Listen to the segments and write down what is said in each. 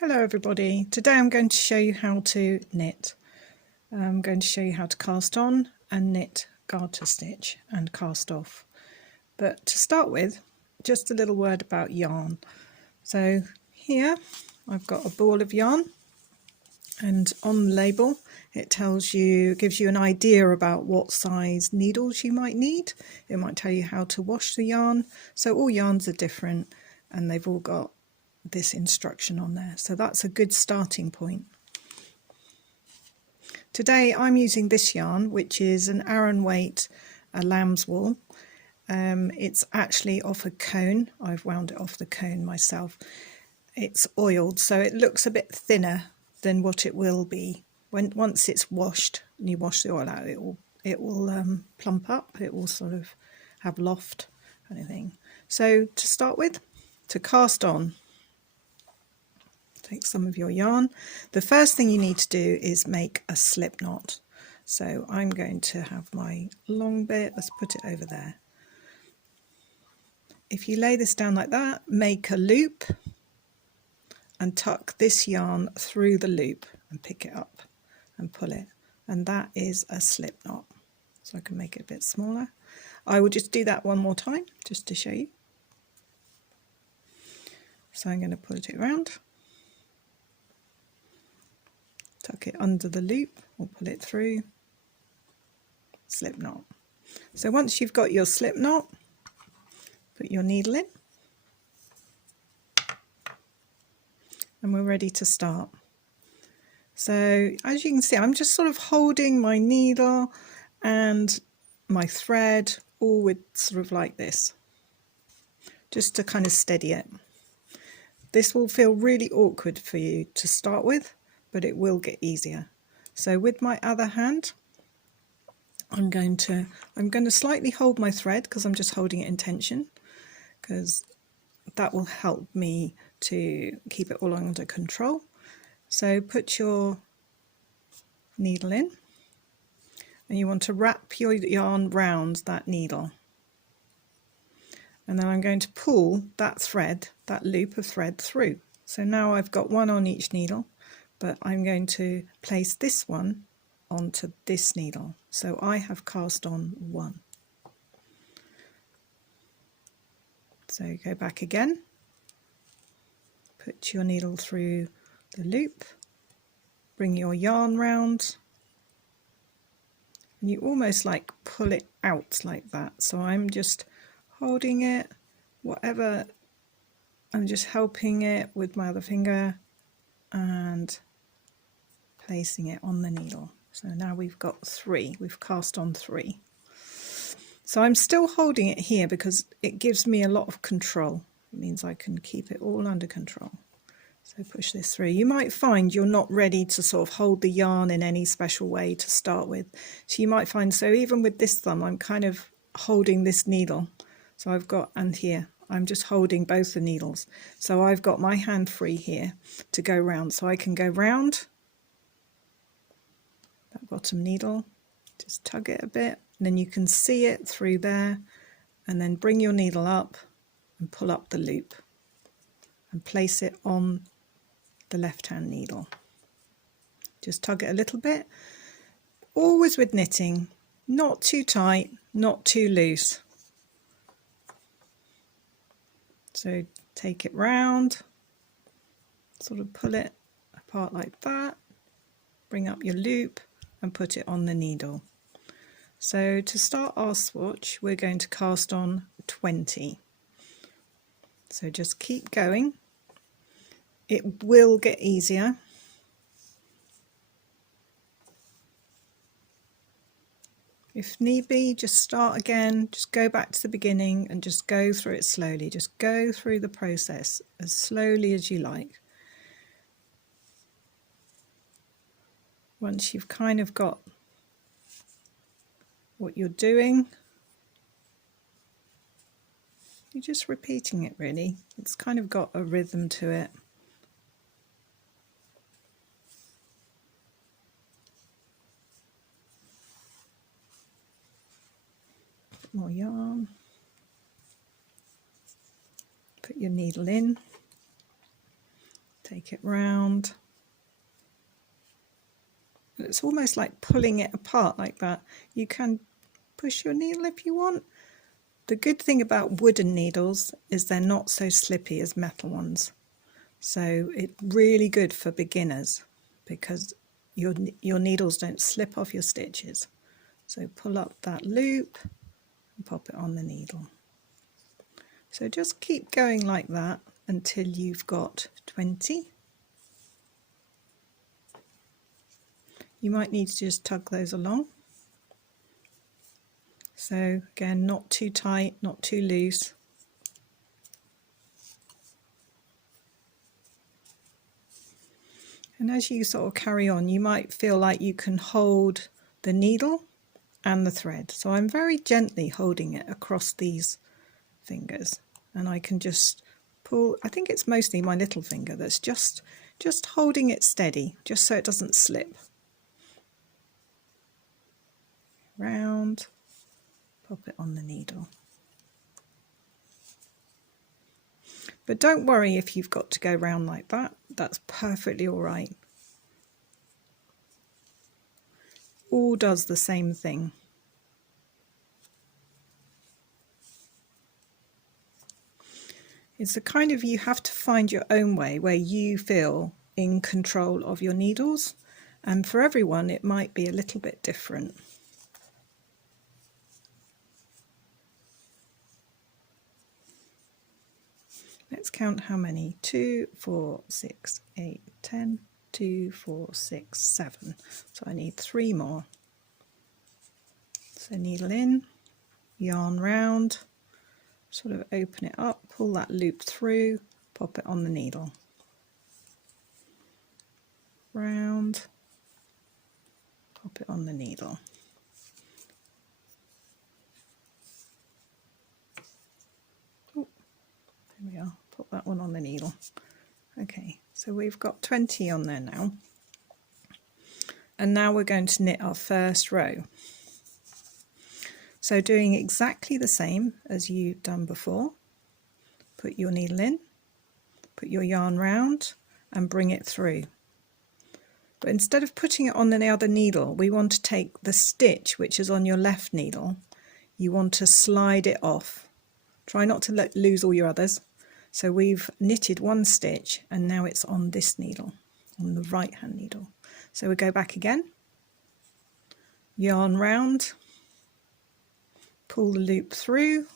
Hello everybody, today I'm going to show you how to knit. I'm going to show you how to cast on and knit garter stitch and cast off. But to start with, just a little word about yarn. So here I've got a ball of yarn, and on the label it gives you an idea about what size needles you might need. It might tell you how to wash the yarn. So all yarns are different and they've all got this instruction on there, so that's a good starting point. Today I'm using this yarn, which is an Aran weight, a lamb's wool. It's actually off a cone. I've wound it off the cone myself. It's oiled, so it looks a bit thinner than what it will be once it's washed and you wash the oil out. It will plump up. It will sort of have loft kind of thing. So to start with, to cast on, take some of your yarn. The first thing you need to do is make a slip knot. So I'm going to have my long bit, let's put it over there. If you lay this down like that, make a loop and tuck this yarn through the loop and pick it up and pull it. And that is a slip knot. So I can make it a bit smaller. I will just do that one more time just to show you. So I'm going to put it around. Tuck it under the loop or pull it through, slip knot. So once you've got your slip knot, put your needle in and we're ready to start. So as you can see, I'm just sort of holding my needle and my thread all with sort of like this, just to kind of steady it. This will feel really awkward for you to start with, but it will get easier. So with my other hand, I'm going to slightly hold my thread because I'm just holding it in tension, because that will help me to keep it all under control. So put your needle in and you want to wrap your yarn round that needle. And then I'm going to pull that thread, that loop of thread through. So now I've got one on each needle, but I'm going to place this one onto this needle. So I have cast on one. So go back again, put your needle through the loop, bring your yarn round, and you almost like pull it out like that. So I'm just holding it, whatever, I'm just helping it with my other finger and placing it on the needle. So now we've got three, we've cast on three. So I'm still holding it here because it gives me a lot of control. It means I can keep it all under control. So push this through. You might find you're not ready to sort of hold the yarn in any special way to start with. So you might find, so even with this thumb, I'm kind of holding this needle. So I've got, and here, I'm just holding both the needles. So I've got my hand free here to go round. So I can go round that bottom needle, just tug it a bit, and then you can see it through there, and then bring your needle up and pull up the loop and place it on the left hand needle. Just tug it a little bit, always with knitting, not too tight, not too loose. So take it round, sort of pull it apart like that, bring up your loop and put it on the needle. So to start our swatch, we're going to cast on 20. So just keep going. It will get easier. If need be, just start again, just go back to the beginning and just go through it slowly. Just go through the process as slowly as you like. Once you've kind of got what you're doing, you're just repeating it really. It's kind of got a rhythm to it. More yarn, put your needle in, take it round. It's almost like pulling it apart like that. You can push your needle if you want. The good thing about wooden needles is they're not so slippy as metal ones. So it's really good for beginners because your needles don't slip off your stitches. So pull up that loop and pop it on the needle. So just keep going like that until you've got 20. You might need to just tug those along. So again, not too tight, not too loose. And as you sort of carry on, you might feel like you can hold the needle and the thread. So I'm very gently holding it across these fingers, and I can just pull. I think it's mostly my little finger that's just holding it steady, just so it doesn't slip. Round, pop it on the needle. But don't worry if you've got to go round like that, that's perfectly all right. All does the same thing. It's a kind of, you have to find your own way where you feel in control of your needles, and for everyone it might be a little bit different. Let's count how many. 2, 4, 6, 8, 10, 2, 4, 6, 7. So I need 3 more. So needle in, yarn round, sort of open it up, pull that loop through, pop it on the needle. Round, pop it on the needle. Oh, there we are, pop that one on the needle. Okay, so we've got 20 on there now. And now we're going to knit our first row. So doing exactly the same as you've done before, put your needle in, put your yarn round and bring it through. But instead of putting it on the other needle, we want to take the stitch which is on your left needle, you want to slide it off. Try not to lose all your others. So we've knitted one stitch and now it's on this needle, on the right hand needle. So we go back again, yarn round, pull the loop through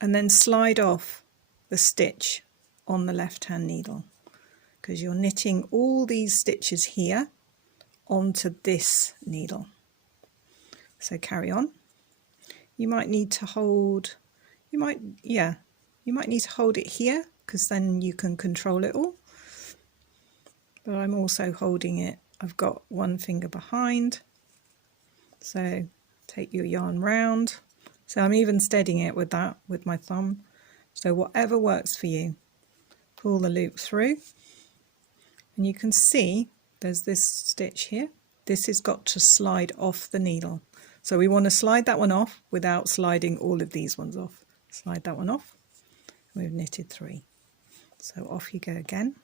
and then slide off the stitch on the left hand needle, because you're knitting all these stitches here onto this needle. So carry on. You might need to hold, you might need to hold it here because then you can control it all. But I'm also holding it, I've got one finger behind. So take your yarn round. So I'm even steadying it with that, with my thumb. So whatever works for you. Pull the loop through. And you can see there's this stitch here. This has got to slide off the needle. So we want to slide that one off without sliding all of these ones off. Slide that one off. We've knitted 3. So off you go again.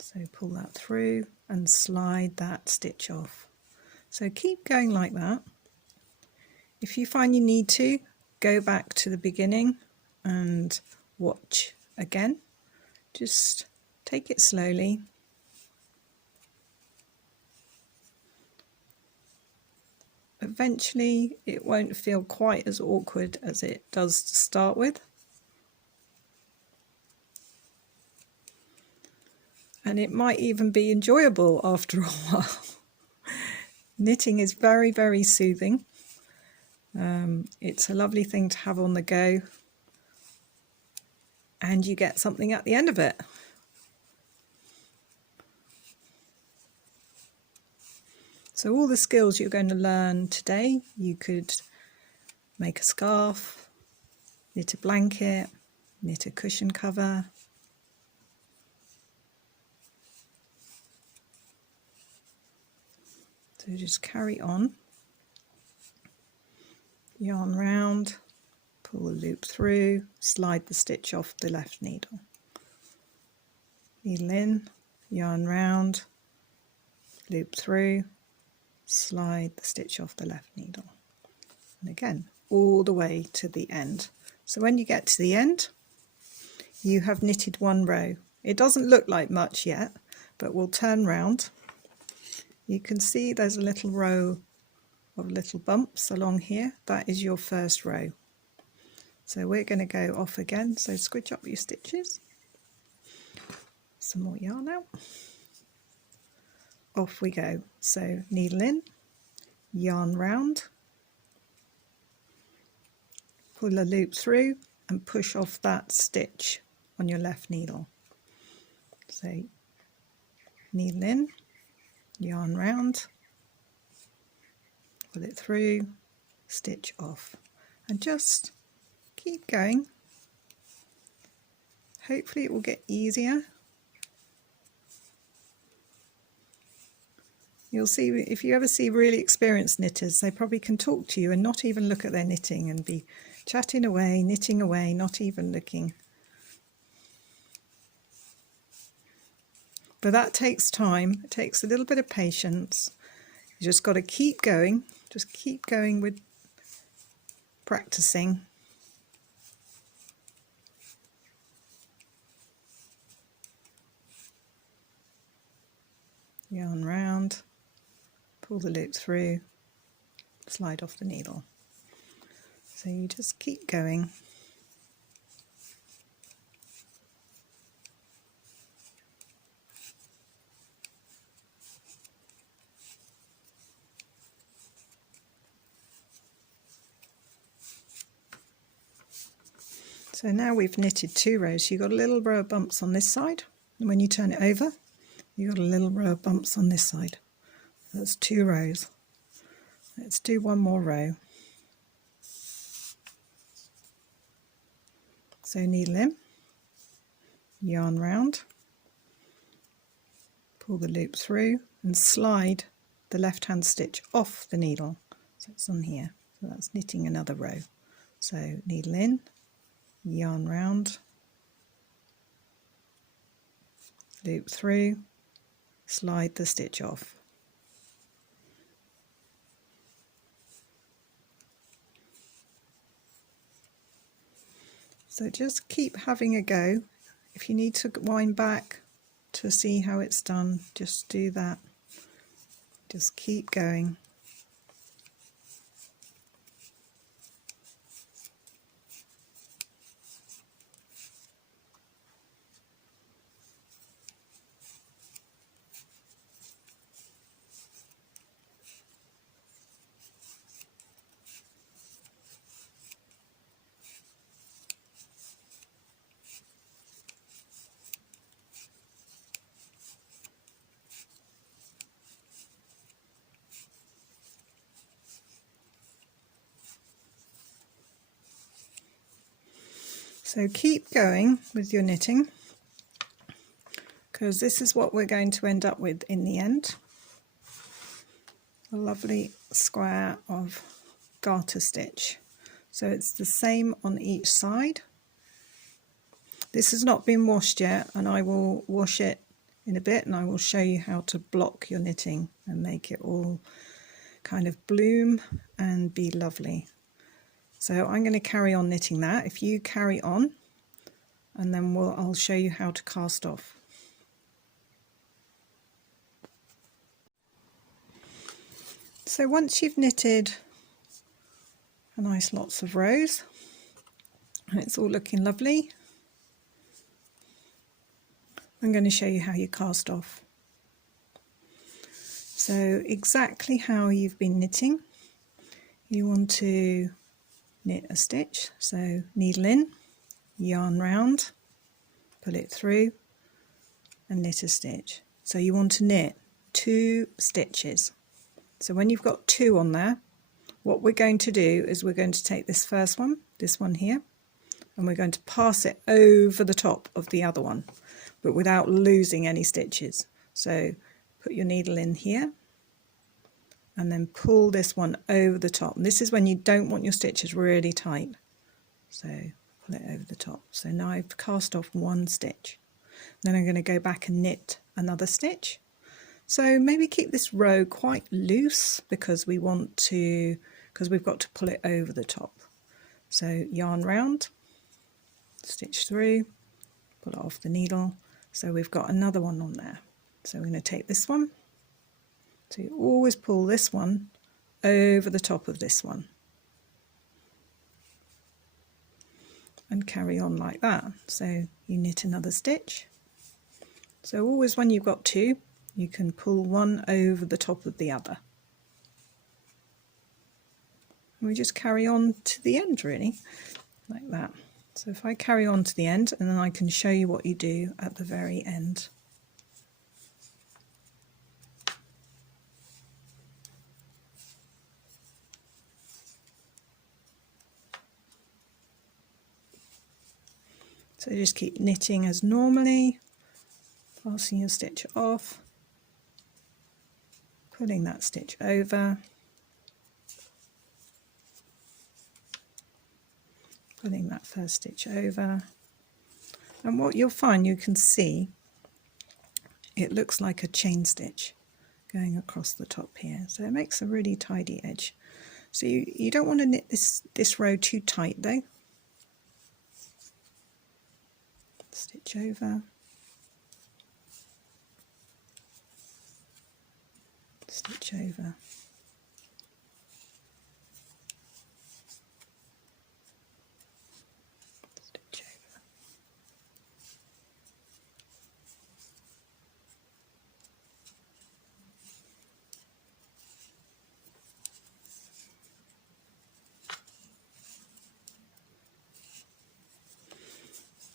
So pull that through and slide that stitch off. So keep going like that. If you find you need to, go back to the beginning and watch again. Just take it slowly. Eventually it won't feel quite as awkward as it does to start with. And it might even be enjoyable after a while. Knitting is very, very soothing. It's a lovely thing to have on the go. And you get something at the end of it. So all the skills you're going to learn today, you could make a scarf, knit a blanket, knit a cushion cover. So just carry on, yarn round, pull the loop through, slide the stitch off the left needle. Needle in, yarn round, loop through, slide the stitch off the left needle. And again, all the way to the end. So when you get to the end, you have knitted one row. It doesn't look like much yet, but we'll turn round. You can see there's a little row of little bumps along here. That is your first row. So we're going to go off again. So squidge up your stitches. Some more yarn out. Off we go. So needle in, yarn round, pull a loop through and push off that stitch on your left needle. So needle in, yarn round, pull it through, stitch off, and just keep going. Hopefully it will get easier. You'll see, if you ever see really experienced knitters, they probably can talk to you and not even look at their knitting and be chatting away, knitting away, not even looking. But that takes time. It takes a little bit of patience. You just got to keep going. Just keep going with practicing. Yarn round, pull the loop through, slide off the needle. So you just keep going. So now we've knitted 2 rows. You've got a little row of bumps on this side, and when you turn it over, you've got a little row of bumps on this side. That's 2 rows. Let's do one more row. So needle in, yarn round, pull the loop through and slide the left hand stitch off the needle. So it's on here. So that's knitting another row. So needle in, yarn round, loop through, slide the stitch off. So just keep having a go. If you need to wind back to see how it's done, just do that. Just keep going. So keep going with your knitting, because this is what we're going to end up with in the end. A lovely square of garter stitch. So it's the same on each side. This has not been washed yet, and I will wash it in a bit, and I will show you how to block your knitting and make it all kind of bloom and be lovely. So I'm going to carry on knitting that. If you carry on, and then I'll show you how to cast off. So once you've knitted a nice lots of rows, and it's all looking lovely, I'm going to show you how you cast off. So exactly how you've been knitting, you want to knit a stitch. So needle in, yarn round, pull it through and knit a stitch. So you want to knit 2 stitches. So when you've got 2 on there, what we're going to do is we're going to take this first one, this one here, and we're going to pass it over the top of the other one, but without losing any stitches. So put your needle in here and then pull this one over the top. And this is when you don't want your stitches really tight. So pull it over the top. So now I've cast off one stitch. Then I'm going to go back and knit another stitch. So maybe keep this row quite loose because we've got to pull it over the top. So yarn round, stitch through, pull it off the needle. So we've got another one on there. So we're going to take this one. So you always pull this one over the top of this one. And carry on like that. So you knit another stitch. So always when you've got two, you can pull one over the top of the other. And we just carry on to the end really, like that. So if I carry on to the end, and then I can show you what you do at the very end. So just keep knitting as normally, passing your stitch off, pulling that stitch over, pulling that first stitch over, and what you'll find, you can see it looks like a chain stitch going across the top here, so it makes a really tidy edge. So you don't want to knit this row too tight though. Stitch over, stitch over, stitch over.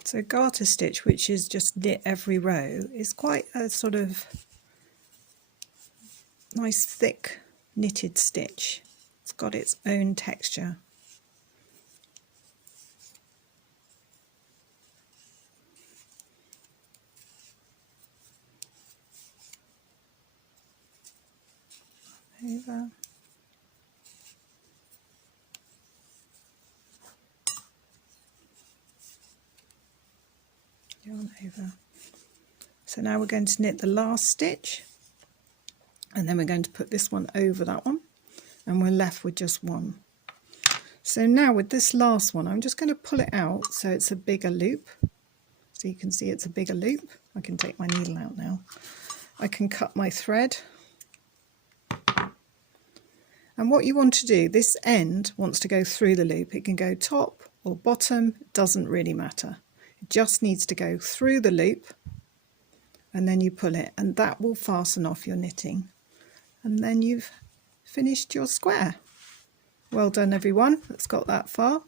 So garter stitch, which is just knit every row, is quite a sort of nice thick knitted stitch. It's got its own texture. Over. Yarn over. So now we're going to knit the last stitch, and then we're going to put this one over that one, and we're left with just one. So now with this last one, I'm just going to pull it out so it's a bigger loop. So you can see it's a bigger loop. I can take my needle out now. I can cut my thread. And what you want to do, this end wants to go through the loop. It can go top or bottom, it doesn't really matter. It just needs to go through the loop, and then you pull it, and that will fasten off your knitting. And then you've finished your square. Well done everyone that's got that far.